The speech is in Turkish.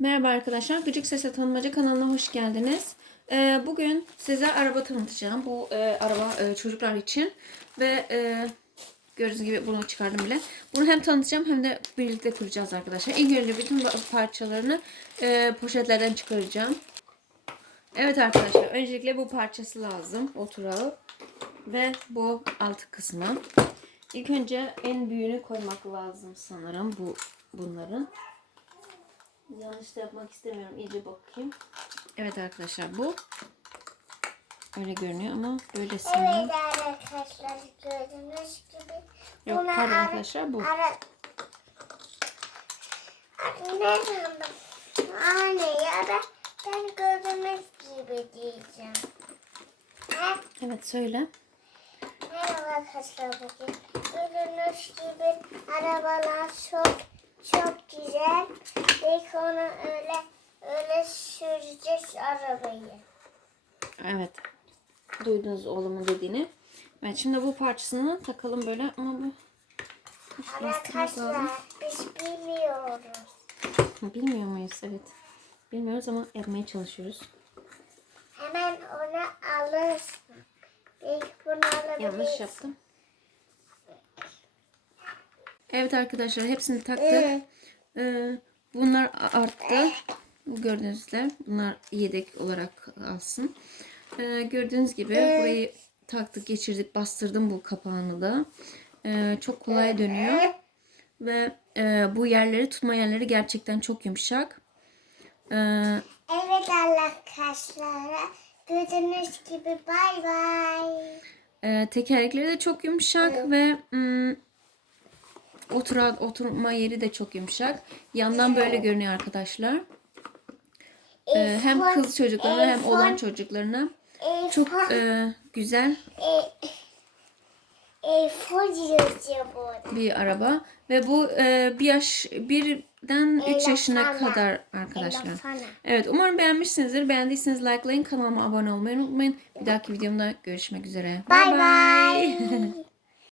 Merhaba arkadaşlar. Gıcık Sesle Tanımaca kanalına hoş geldiniz. Ee, bugün size araba tanıtacağım. Bu e, araba e, çocuklar için. Ve e, gördüğünüz gibi bunu çıkardım bile. Bunu hem tanıtacağım hem de birlikte kuracağız arkadaşlar. İlk önce bütün parçalarını e, poşetlerden çıkaracağım. Evet arkadaşlar. Öncelikle bu parçası lazım. Oturağı. Ve bu alt kısmı. İlk önce en büyüğünü koymak lazım sanırım bu bunların. Yanlış da yapmak istemiyorum. İyice bakayım. Evet arkadaşlar bu. Öyle görünüyor ama böyle sanırım. Evet arkadaşlar gördüğünüz gibi. Yok buna pardon ara- arkadaşlar bu. Ara... Ne zaman? Anne ya da ben gördüğünüz gibi diyeceğim. Ha, Evet söyle. Merhaba arkadaşlar bugün. Gördüğünüz gibi arabalar çok çok güzel. İlk onu öyle öyle süreceğiz arabayı. Evet. Duydunuz oğlumun dediğini. Evet şimdi bu parçasını takalım böyle ama bu Arkadaşlar biz bilmiyoruz. bilmiyor muyuz? Evet. Bilmiyoruz ama yapmaya çalışıyoruz. Hemen onu alırsın. İlk bunu alabilirsin. Yanlış yaptım. Evet arkadaşlar hepsini taktık. Evet. Ee, bunlar arttı. Gördüğünüz üzere bunlar yedek olarak alsın. Ee, gördüğünüz gibi burayı taktık, geçirdik, bastırdım bu kapağını da. Ee, çok kolay dönüyor. Ve e, bu yerleri tutma yerleri gerçekten çok yumuşak. Ee, Evet arkadaşlar. Gördüğünüz gibi bay bay. e, tekerlekleri de çok yumuşak ve mm, otura, oturma yeri de çok yumuşak. Yandan böyle görünüyor arkadaşlar. Ee, hem kız çocuklarına hem oğlan çocuklarına çok e, güzel E, bir araba ve bu e, bir yaş birden 3 yaşına kadar arkadaşlar. Evet umarım beğenmişsinizdir. Beğendiyseniz likelayın kanalıma abone olmayı unutmayın. Bir dahaki videomda görüşmek üzere. Bay bay.